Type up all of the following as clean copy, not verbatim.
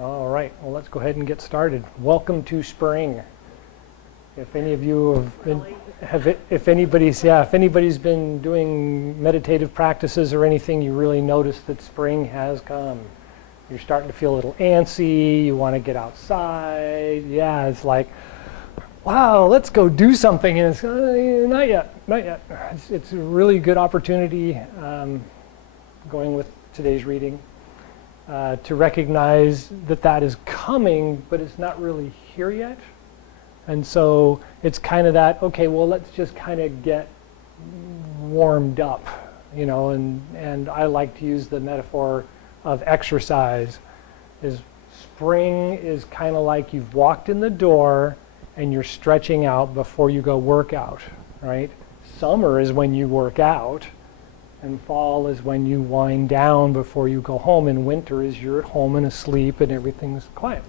All right, well, let's go ahead and get started. Welcome to spring. If any of you if anybody's been doing meditative practices or anything, you really notice that spring has come. You're starting to feel a little antsy, you want to get outside. Yeah, it's like, wow, let's go do something. And it's not yet. It's a really good opportunity, going with today's reading, to recognize that is coming, but it's not really here yet. And so it's kind of that, okay, well, let's just kind of get warmed up, and I like to use the metaphor of exercise. Spring is kind of like you've walked in the door and you're stretching out before you go work out, right? Summer is when you work out, and fall is when you wind down before you go home, and winter is you're at home and asleep and everything's quiet.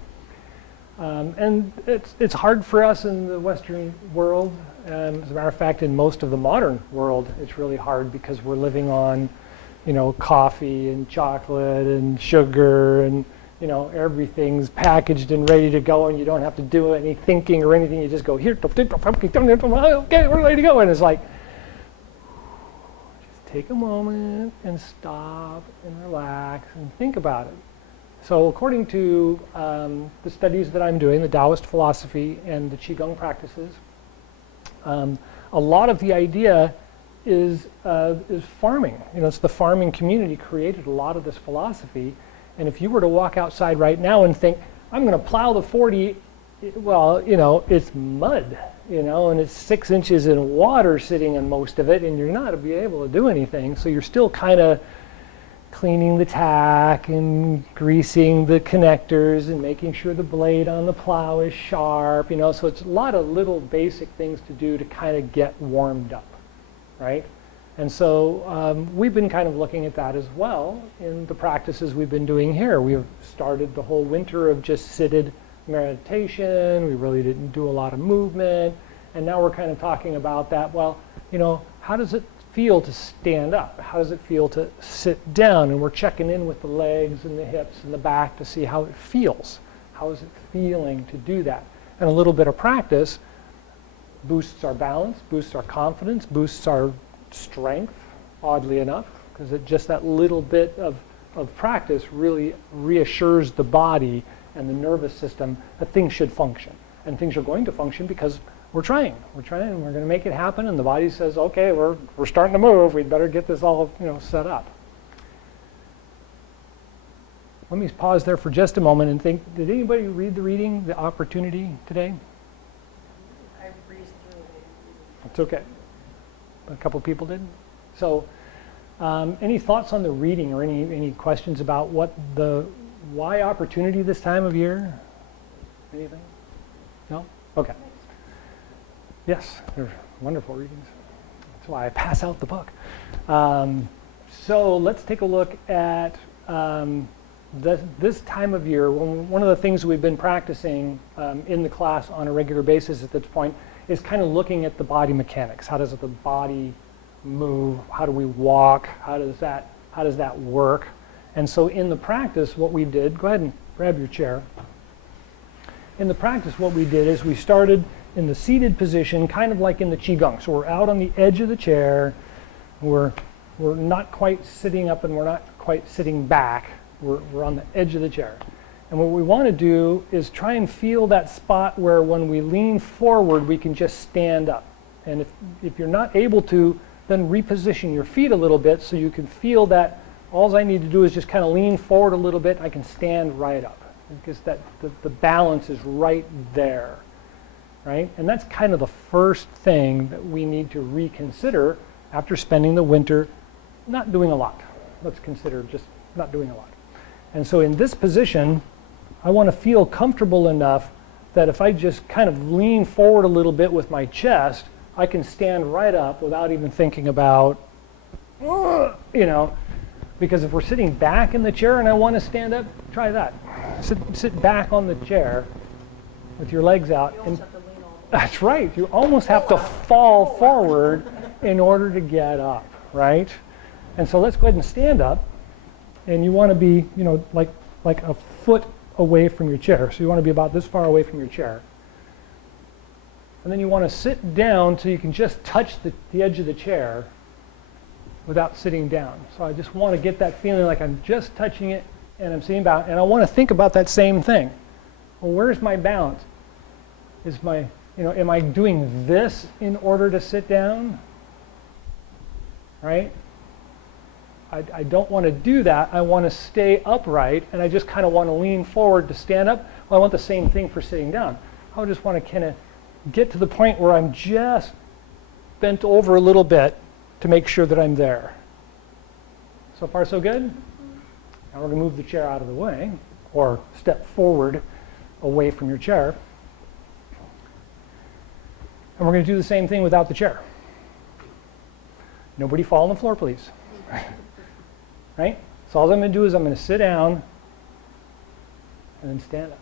And it's hard for us in the Western world. As a matter of fact, in most of the modern world, it's really hard because we're living on, coffee and chocolate and sugar, and everything's packaged and ready to go, and you don't have to do any thinking or anything. You just go here, okay, we're ready to go, and it's like, just take a moment and stop and relax and think about it. So according to the studies that I'm doing, the Taoist philosophy and the Chi Gung practices, a lot of the idea is farming. It's the farming community created a lot of this philosophy. And if you were to walk outside right now and think, I'm going to plow the 40, well, it's mud, and it's 6 inches in water sitting in most of it, and you're not to be able to do anything. So you're still kind of cleaning the tack and greasing the connectors and making sure the blade on the plow is sharp, so it's a lot of little basic things to do to kind of get warmed up, right? And so we've been kind of looking at that as well in the practices we've been doing here. We've started the whole winter of just seated meditation. We really didn't do a lot of movement, and now we're kind of talking about that. Well, how does it feel to stand up? How does it feel to sit down? And we're checking in with the legs and the hips and the back to see how it feels. How is it feeling to do that? And a little bit of practice boosts our balance, boosts our confidence, boosts our strength, oddly enough, because just that little bit of practice really reassures the body and the nervous system that things should function. And things are going to function because we're trying, we're going to make it happen, and the body says, okay, we're starting to move, we'd better get this all set up. Let me pause there for just a moment and think, did anybody read the reading, the opportunity today? I breezed through it. It's okay. A couple people did. So any thoughts on the reading, or any questions about why opportunity this time of year? Anything? No? Okay. Yes, they're wonderful readings. That's why I pass out the book. So let's take a look at this time of year. One of the things we've been practicing in the class on a regular basis at this point is kind of looking at the body mechanics. How does the body move? How do we walk? How does that work? And so in the practice, what we did, go ahead and grab your chair. In the practice, what we did is we started in the seated position, kind of like in the Chi Gung. So we're out on the edge of the chair. We're not quite sitting up, and we're not quite sitting back. We're on the edge of the chair. And what we want to do is try and feel that spot where when we lean forward, we can just stand up. And if you're not able to, then reposition your feet a little bit so you can feel that all I need to do is just kind of lean forward a little bit. I can stand right up because the balance is right there, right? And that's kind of the first thing that we need to reconsider after spending the winter not doing a lot. Let's consider just not doing a lot. And so in this position, I want to feel comfortable enough that if I just kind of lean forward a little bit with my chest, I can stand right up without even thinking about, because if we're sitting back in the chair and I want to stand up, try that. Sit back on the chair with your legs out. You almost have to lean all the way. That's right. You almost have to fall forward in order to get up, right? And so let's go ahead and stand up. And you want to be, like a foot away from your chair. So you want to be about this far away from your chair. And then you want to sit down so you can just touch the edge of the chair without sitting down. So I just want to get that feeling like I'm just touching it and I'm sitting down. And I want to think about that same thing. Well, where's my balance? Am I doing this in order to sit down? Right? I don't want to do that. I want to stay upright, and I just kind of want to lean forward to stand up. Well, I want the same thing for sitting down. I just want to kind of get to the point where I'm just bent over a little bit to make sure that I'm there. So far, so good? Now we're going to move the chair out of the way, or step forward away from your chair. And we're going to do the same thing without the chair. Nobody fall on the floor, please. Right? So all I'm going to do is I'm going to sit down and then stand up.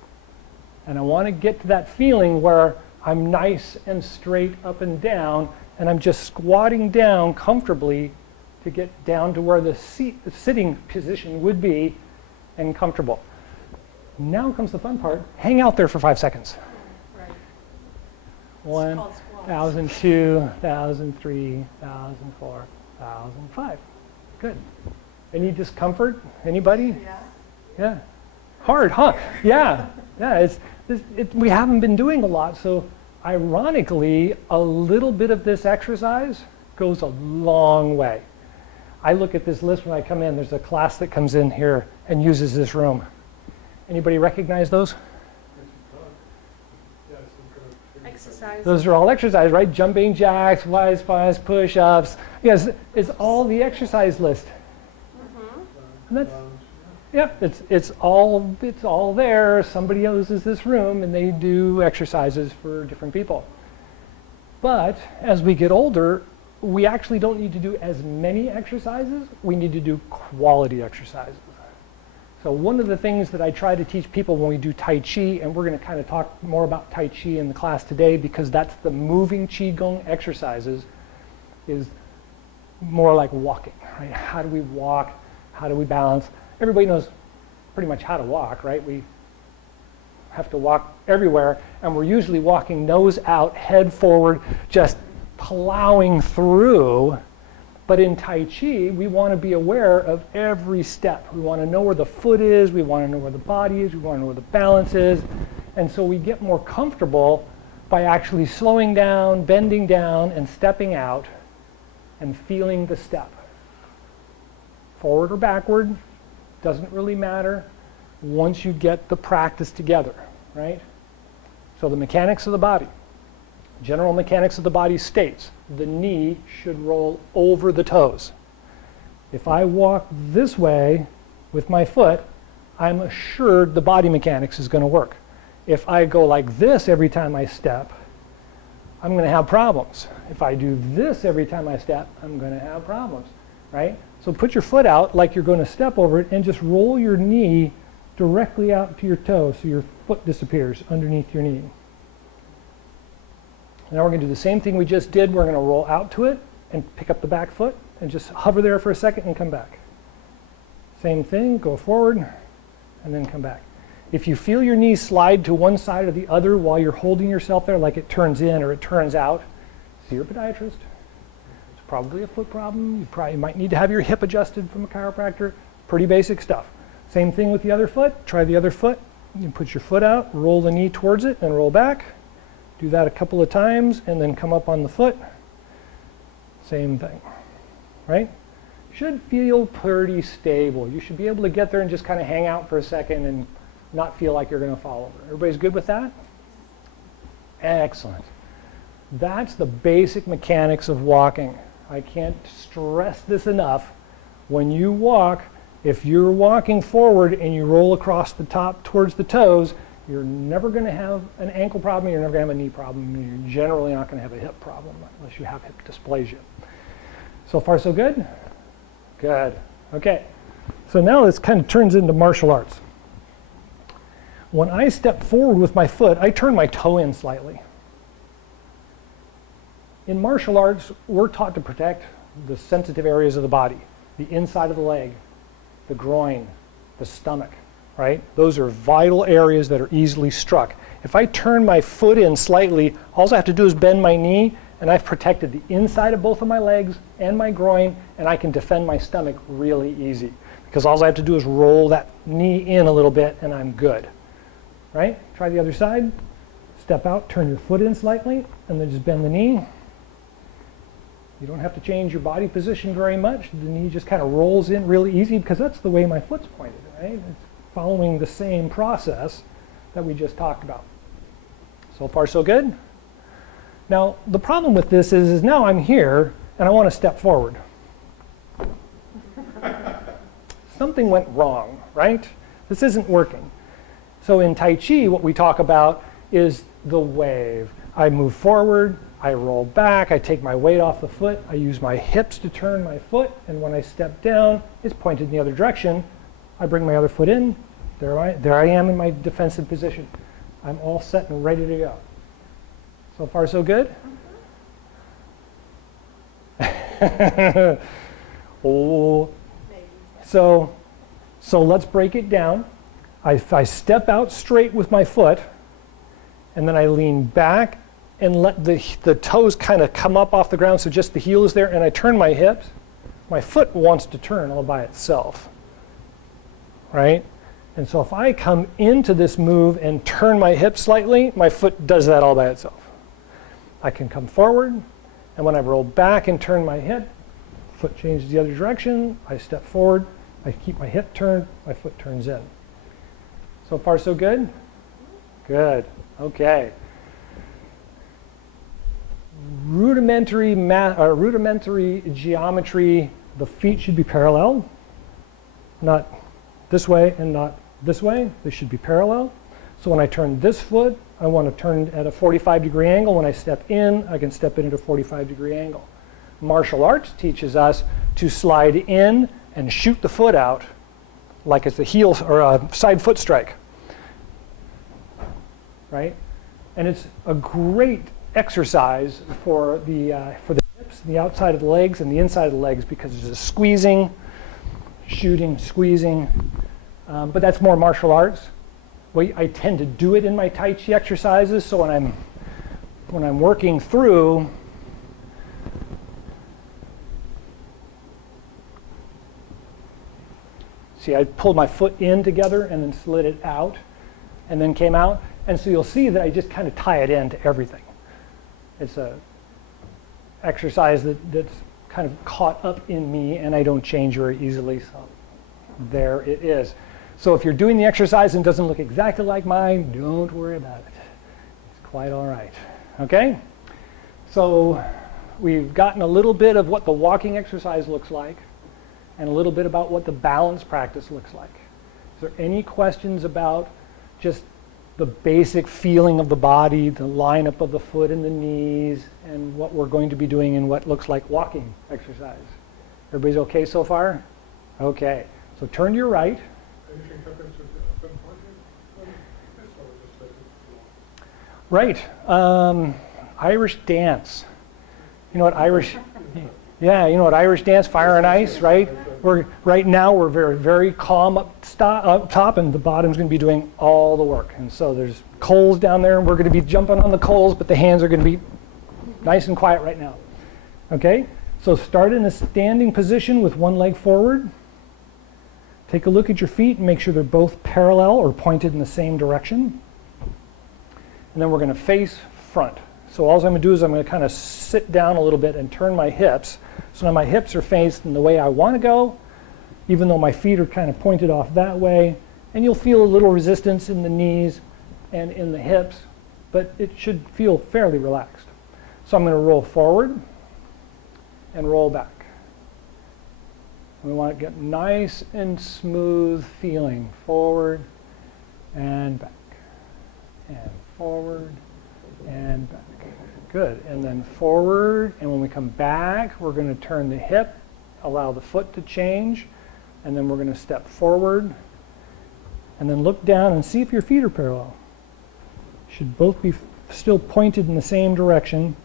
And I want to get to that feeling where I'm nice and straight up and down, and I'm just squatting down comfortably to get down to where the sitting position would be and comfortable. Now comes the fun part. Hang out there for 5 seconds. Right. 1, called squats. 1,000, 2, 1,000, 3, 1,000, 4, 1,000, 5. Good. Any discomfort? Anybody? Yeah. Yeah. Hard, huh? Yeah. Yeah. We haven't been doing a lot, so ironically, a little bit of this exercise goes a long way. I look at this list when I come in. There's a class that comes in here and uses this room. Anybody recognize those? Exercise. Those are all exercise, right? Jumping jacks, wise pies, push-ups. Yes, it's all the exercise list. And that's, yeah, it's all there. Somebody uses this room and they do exercises for different people. But as we get older, we actually don't need to do as many exercises. We need to do quality exercises. So one of the things that I try to teach people when we do Tai Chi, and we're going to kind of talk more about Tai Chi in the class today because that's the moving Chi Gung exercises, is more like walking, right? How do we walk? How do we balance? Everybody knows pretty much how to walk, right? We have to walk everywhere, and we're usually walking nose out, head forward, just plowing through. But in Tai Chi, we want to be aware of every step. We want to know where the foot is, we want to know where the body is, we want to know where the balance is. And so we get more comfortable by actually slowing down, bending down, and stepping out and feeling the step. Forward or backward, doesn't really matter once you get the practice together, right? So the mechanics of the body. General mechanics of the body states the knee should roll over the toes. If I walk this way with my foot, I'm assured the body mechanics is going to work. If I go like this every time I step, I'm going to have problems. If I do this every time I step, I'm going to have problems, right? So put your foot out like you're going to step over it and just roll your knee directly out to your toe so your foot disappears underneath your knee. Now we're going to do the same thing we just did. We're going to roll out to it and pick up the back foot and just hover there for a second and come back. Same thing, go forward and then come back. If you feel your knee slide to one side or the other while you're holding yourself there, like it turns in or it turns out, see your podiatrist. It's probably a foot problem. You might need to have your hip adjusted from a chiropractor. Pretty basic stuff. Same thing with the other foot. Try the other foot. You put your foot out, roll the knee towards it, and roll back. Do that a couple of times, and then come up on the foot. Same thing, right? Should feel pretty stable. You should be able to get there and just kind of hang out for a second and not feel like you're going to fall over. Everybody's good with that? Excellent. That's the basic mechanics of walking. I can't stress this enough. When you walk, if you're walking forward and you roll across the top towards the toes, you're never going to have an ankle problem, you're never going to have a knee problem, and you're generally not going to have a hip problem unless you have hip dysplasia. So far, so good? Good. Okay. So now this kind of turns into martial arts. When I step forward with my foot, I turn my toe in slightly. In martial arts, we're taught to protect the sensitive areas of the body, the inside of the leg, the groin, the stomach, right? Those are vital areas that are easily struck. If I turn my foot in slightly, all I have to do is bend my knee, and I've protected the inside of both of my legs and my groin, and I can defend my stomach really easy. Because all I have to do is roll that knee in a little bit, and I'm good. Right? Try the other side. Step out, turn your foot in slightly, and then just bend the knee. You don't have to change your body position very much. The knee just kind of rolls in really easy because that's the way my foot's pointed, right? It's following the same process that we just talked about. So far, so good? Now, the problem with this is now I'm here, and I want to step forward. Something went wrong, right? This isn't working. So in Tai Chi, what we talk about is the wave. I move forward, I roll back, I take my weight off the foot, I use my hips to turn my foot, and when I step down, it's pointed in the other direction. I bring my other foot in, there I am in my defensive position. I'm all set and ready to go. So far, so good? Oh. So let's break it down. I step out straight with my foot, and then I lean back and let the toes kind of come up off the ground so just the heel is there, and I turn my hips. My foot wants to turn all by itself, right? And so if I come into this move and turn my hips slightly, my foot does that all by itself. I can come forward, and when I roll back and turn my hip, foot changes the other direction, I step forward, I keep my hip turned, my foot turns in. So far, so good? Good. Okay. Rudimentary geometry, the feet should be parallel, not this way and not this way. They should be parallel. So when I turn this foot, I want to turn at a 45-degree angle. When I step in, I can step in at a 45-degree angle. Martial arts teaches us to slide in and shoot the foot out like it's a heel or a side foot strike, right? And it's a great exercise for the hips, the outside of the legs, and the inside of the legs because there's a squeezing, shooting, squeezing. But that's more martial arts. I tend to do it in my Tai Chi exercises. So when I'm working through, see, I pulled my foot in together and then slid it out and then came out. And so you'll see that I just kind of tie it into everything. It's a exercise that's kind of caught up in me, and I don't change very easily. So there it is. So if you're doing the exercise and it doesn't look exactly like mine, don't worry about it. It's quite all right. Okay? So we've gotten a little bit of what the walking exercise looks like and a little bit about what the balance practice looks like. Is there any questions about just the basic feeling of the body, the lineup of the foot and the knees, and what we're going to be doing in what looks like walking exercise? Everybody's okay so far? Okay. So turn to your right. Right. Irish dance. You know what Irish? Yeah, you know what Irish dance, fire and ice, right? Right now we're very, very calm up top, and the bottom's going to be doing all the work. And so there's coals down there, and we're going to be jumping on the coals, but the hands are going to be nice and quiet right now. Okay? So start in a standing position with one leg forward. Take a look at your feet and make sure they're both parallel or pointed in the same direction. And then we're going to face front. So all I'm going to do is I'm going to kind of sit down a little bit and turn my hips. So now my hips are faced in the way I want to go, even though my feet are kind of pointed off that way. And you'll feel a little resistance in the knees and in the hips, but it should feel fairly relaxed. So I'm going to roll forward and roll back. We want to get nice and smooth feeling. Forward and back. And forward and back. Good. And then forward. And when we come back, we're going to turn the hip, allow the foot to change. And then we're going to step forward. And then look down and see if your feet are parallel. Should both be still pointed in the same direction.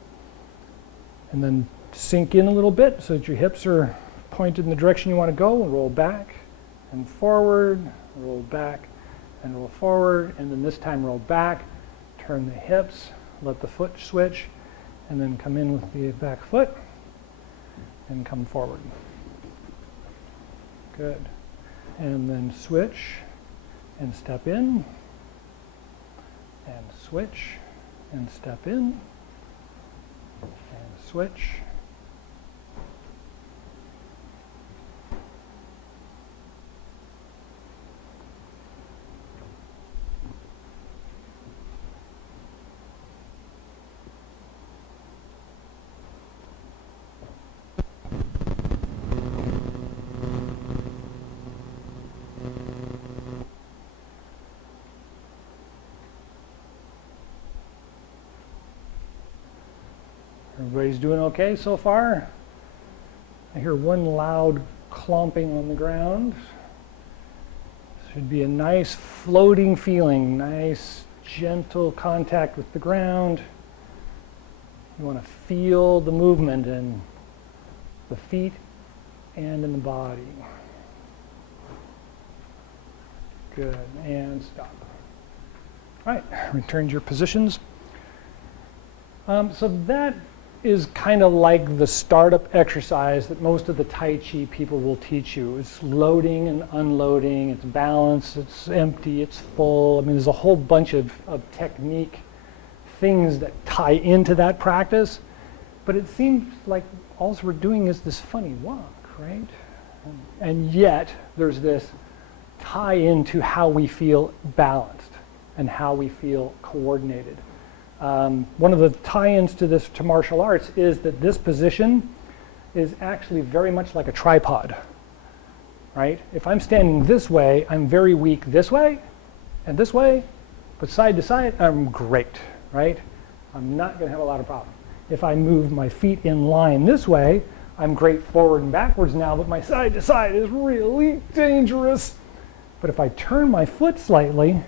And then sink in a little bit so that your hips are pointed in the direction you want to go, and roll back and forward, roll back and roll forward, and then this time roll back, turn the hips, let the foot switch, and then come in with the back foot, and come forward. Good. And then switch, and step in, and switch, and step in, and switch. Everybody's doing okay so far? I hear one loud clomping on the ground. Should be a nice floating feeling, nice gentle contact with the ground. You want to feel the movement in the feet and in the body. Good, and stop. All right, return to your positions. So that is kind of like the startup exercise that most of the Tai Chi people will teach you. It's loading and unloading, it's balanced, it's empty, it's full. I mean, there's a whole bunch of technique things that tie into that practice, but it seems like all we're doing is this funny walk, right? And yet, there's this tie into how we feel balanced and how we feel coordinated. One of the tie-ins to this, to martial arts, is that this position is actually very much like a tripod, right? If I'm standing this way, I'm very weak this way and this way, but side to side, I'm great, right? I'm not going to have a lot of problem. If I move my feet in line this way, I'm great forward and backwards now, but my side to side is really dangerous. But if I turn my foot slightly,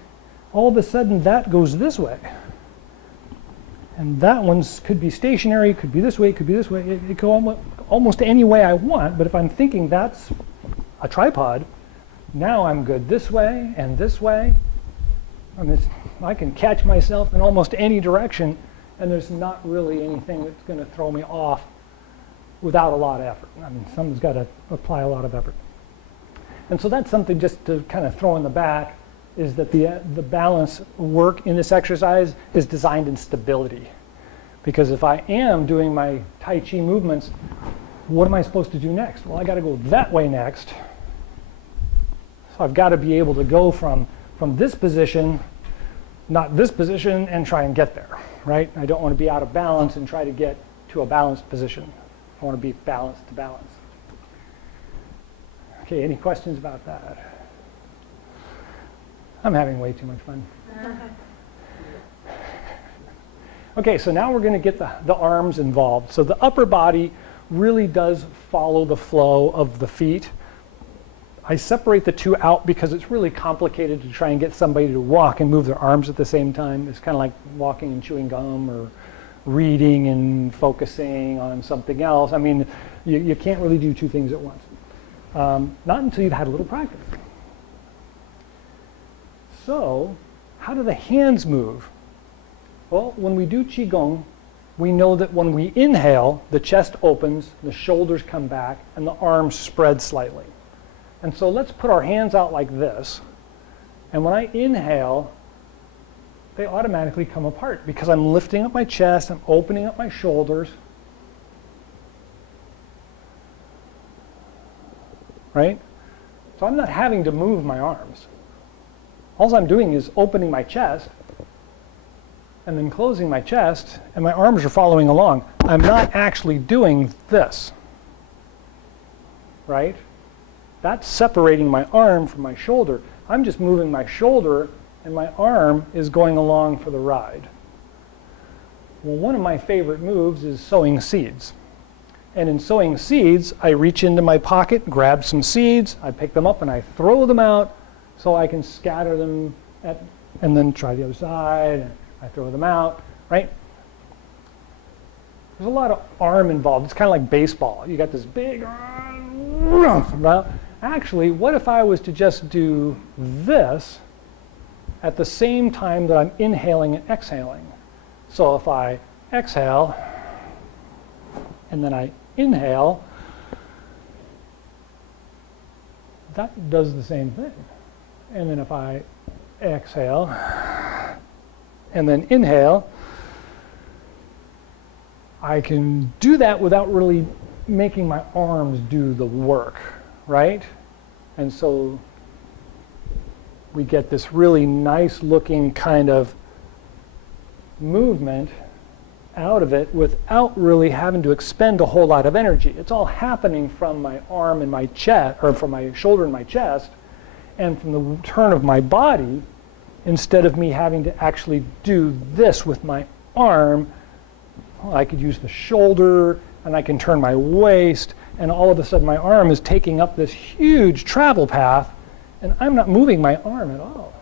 all of a sudden that goes this way. And that one could be stationary, could be this way, could be this way. It could go almost any way I want, but if I'm thinking that's a tripod, now I'm good this way and this way. I can catch myself in almost any direction, and there's not really anything that's going to throw me off without a lot of effort. I mean, someone's got to apply a lot of effort. And so that's something just to kind of throw in the back, is that the balance work in this exercise is designed in stability. Because if I am doing my Tai Chi movements, what am I supposed to do next? Well, I got to go that way next. So I've got to be able to go from this position, not this position, and try and get there, right? I don't want to be out of balance and try to get to a balanced position. I want to be balanced to balance. Okay, any questions about that? I'm having way too much fun. Okay, so now we're going to get the arms involved. So the upper body really does follow the flow of the feet. I separate the two out because it's really complicated to try and get somebody to walk and move their arms at the same time. It's kind of like walking and chewing gum, or reading and focusing on something else. I mean, you can't really do two things at once. Not until you've had a little practice. So, how do the hands move? Well, when we do Chi Gung, we know that when we inhale, the chest opens, the shoulders come back, and the arms spread slightly. And so let's put our hands out like this. And when I inhale, they automatically come apart because I'm lifting up my chest, I'm opening up my shoulders. Right? So I'm not having to move my arms. All I'm doing is opening my chest and then closing my chest, and my arms are following along. I'm not actually doing this, right? That's separating my arm from my shoulder. I'm just moving my shoulder, and my arm is going along for the ride. Well, one of my favorite moves is sowing seeds. And in sowing seeds, I reach into my pocket, grab some seeds, I pick them up, and I throw them out so I can scatter them, and then try the other side, and I throw them out, right? There's a lot of arm involved. It's kind of like baseball. You got this big arm. Well, actually, what if I was to just do this at the same time that I'm inhaling and exhaling. So if I exhale and then I inhale, that does the same thing. And then if I exhale and then inhale, I can do that without really making my arms do the work, right? And so we get this really nice looking kind of movement out of it without really having to expend a whole lot of energy. It's all happening from my arm and my chest, or from my shoulder and my chest, and from the turn of my body, instead of me having to actually do this with my arm. Well, I could use the shoulder, and I can turn my waist, and all of a sudden my arm is taking up this huge travel path, and I'm not moving my arm at all.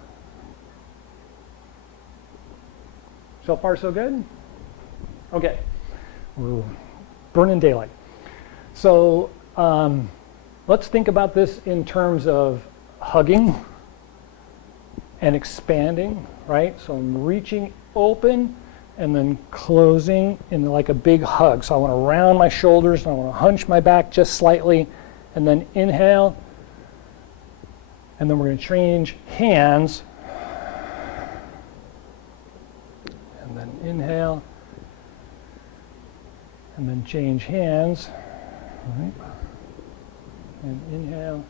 So far, so good? Okay. We're burning daylight. So let's think about this in terms of hugging and expanding, right? So I'm reaching open and then closing in like a big hug. So I want to round my shoulders, and I want to hunch my back just slightly, and then inhale. And then we're going to change hands. And then inhale. And then change hands. All right. And inhale.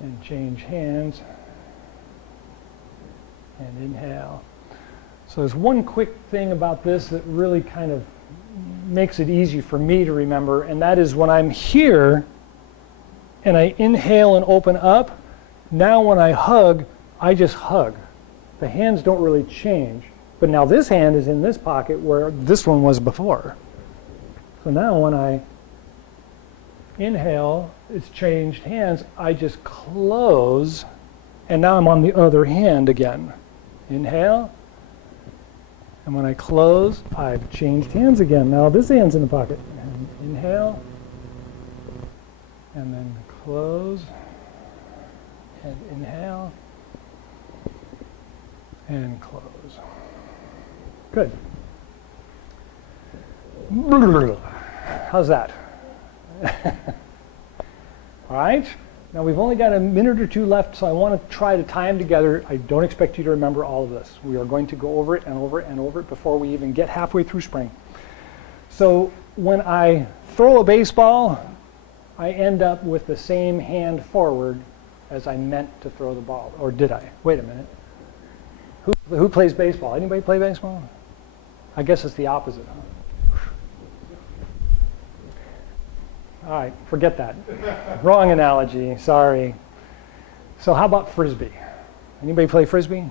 And change hands. And inhale. So there's one quick thing about this that really kind of makes it easy for me to remember, and that is when I'm here and I inhale and open up, now when I hug, I just hug. The hands don't really change. But now this hand is in this pocket where this one was before. So now when I inhale, it's changed hands, I just close, and now I'm on the other hand again. Inhale. And when I close, I've changed hands again. Now this hand's in the pocket. And inhale. And then close. And inhale. And close. Good. How's that? All right. Now we've only got a minute or two left, so I want to try to tie them together. I don't expect you to remember all of this. We are going to go over it and over it and over it before we even get halfway through spring. So when I throw a baseball, I end up with the same hand forward as I meant to throw the ball. Or did I? Wait a minute. Who plays baseball? Anybody play baseball? I guess it's the opposite, huh? All right, forget that. Wrong analogy, sorry. So how about Frisbee? Anybody play Frisbee?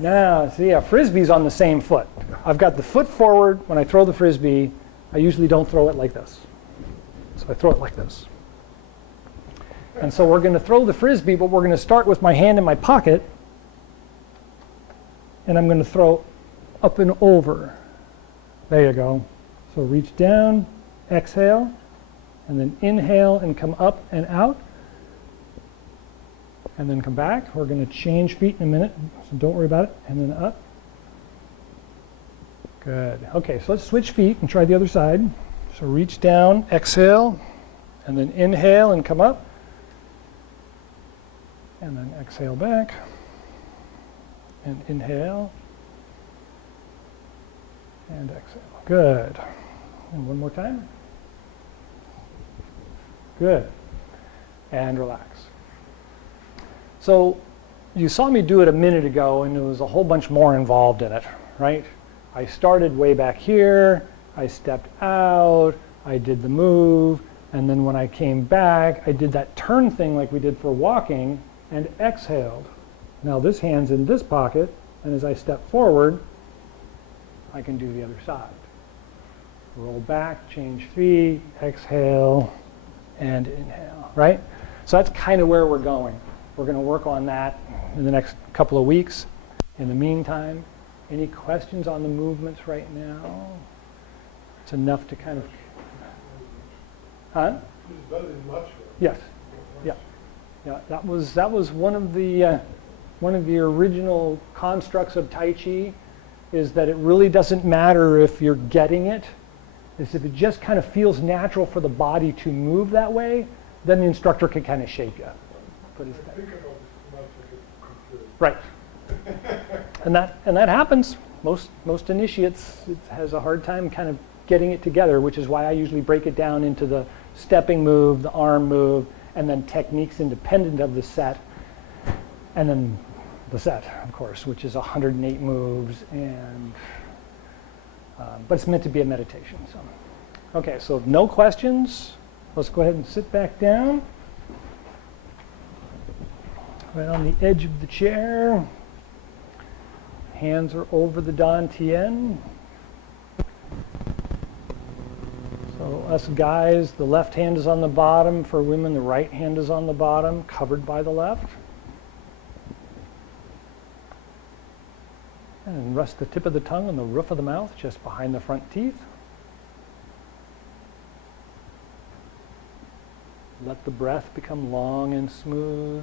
No, see, Frisbee's on the same foot. I've got the foot forward. When I throw the Frisbee, I usually don't throw it like this. So I throw it like this. And so we're going to throw the Frisbee, but we're going to start with my hand in my pocket, and I'm going to throw up and over. There you go. So reach down, exhale, and then inhale and come up and out. And then come back. We're going to change feet in a minute, so don't worry about it. And then up. Good. Okay, so let's switch feet and try the other side. So reach down, exhale, and then inhale and come up. And then exhale back. And inhale. And exhale. Good. And one more time. Good. And relax. So you saw me do it a minute ago, and there was a whole bunch more involved in it, right? I started way back here, I stepped out, I did the move, and then when I came back, I did that turn thing like we did for walking, and exhaled. Now this hand's in this pocket, and as I step forward, I can do the other side. Roll back, change feet, exhale, and inhale, right? So that's kind of where we're going. We're going to work on that in the next couple of weeks. In the meantime, any questions on the movements right now? It's enough to kind of... Huh? It's better than much. Yes. Yeah. Yeah. That was one of the one of the original constructs of Tai Chi is that it really doesn't matter if you're getting it. Is if it just kind of feels natural for the body to move that way, then the instructor can kind of shape you. But it's I think about this too much, I get confused. right. And that happens. Most initiates it has a hard time kind of getting it together, which is why I usually break it down into the stepping move, the arm move, and then techniques independent of the set, and then the set, of course, which is 108 moves, and but it's meant to be a meditation. So, okay, so no questions. Let's go ahead and sit back down, right on the edge of the chair. Hands are over the dantian. So us guys, the left hand is on the bottom. For women, the right hand is on the bottom, covered by the left. And rest the tip of the tongue on the roof of the mouth, just behind the front teeth. Let the breath become long and smooth.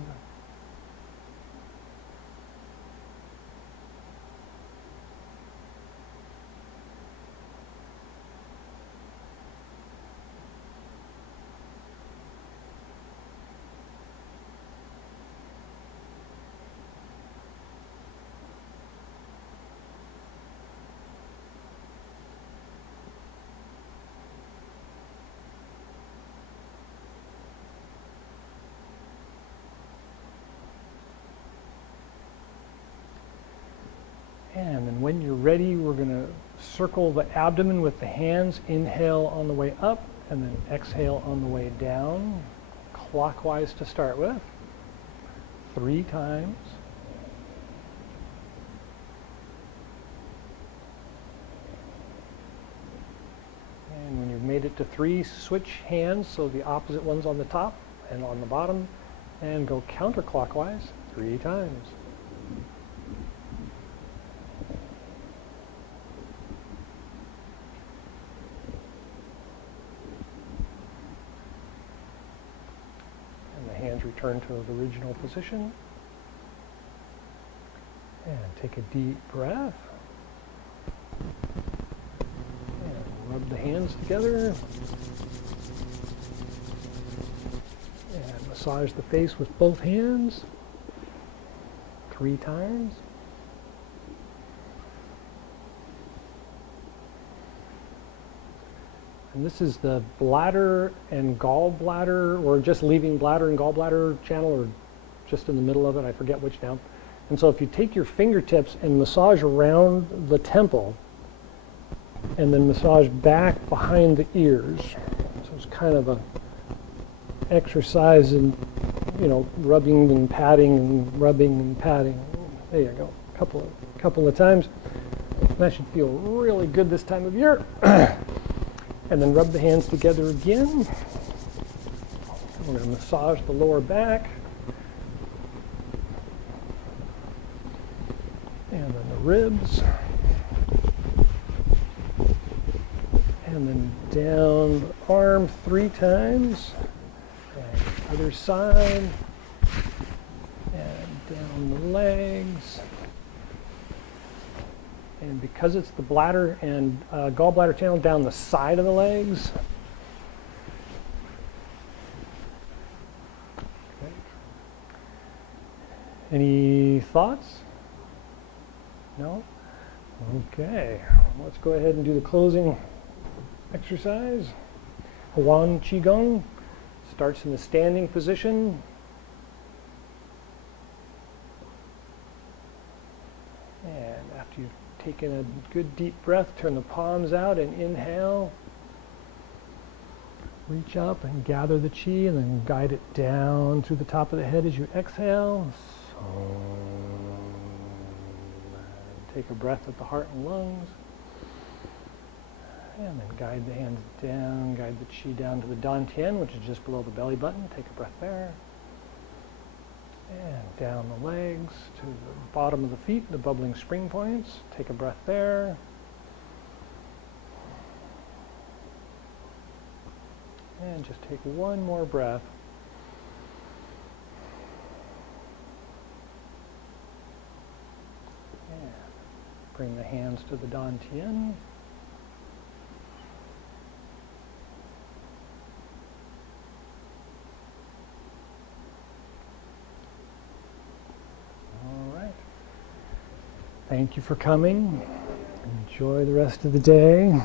And then when you're ready, we're going to circle the abdomen with the hands. Inhale on the way up, and then exhale on the way down, clockwise to start with, 3 times. And when you've made it to 3, switch hands so the opposite one's on the top and on the bottom, and go counterclockwise 3 times. Hands return to the original position. And take a deep breath. And rub the hands together. And massage the face with both hands 3 times. And this is the bladder and gallbladder, or just leaving bladder and gallbladder channel, or just in the middle of it, I forget which now. And so if you take your fingertips and massage around the temple, and then massage back behind the ears. So it's kind of a exercise in, rubbing and patting and rubbing and patting. There you go, couple of times. That should feel really good this time of year. And then rub the hands together again. We're going to massage the lower back. And then the ribs. And then down the arm 3 times. And other side. And down the legs. And because it's the bladder and gallbladder channel, down the side of the legs. Okay. Any thoughts? No? Okay. Let's go ahead and do the closing exercise. Huan Chi Gung starts in the standing position. And after you've taken a good deep breath, turn the palms out and inhale. Reach up and gather the chi, and then guide it down through the top of the head as you exhale. Take a breath at the heart and lungs. And then guide the hands down, guide the chi down to the dantian, which is just below the belly button. Take a breath there. And down the legs to the bottom of the feet, the bubbling spring points. Take a breath there. And just take one more breath. Bring the hands to the dantian. All right. Thank you for coming. Enjoy the rest of the day.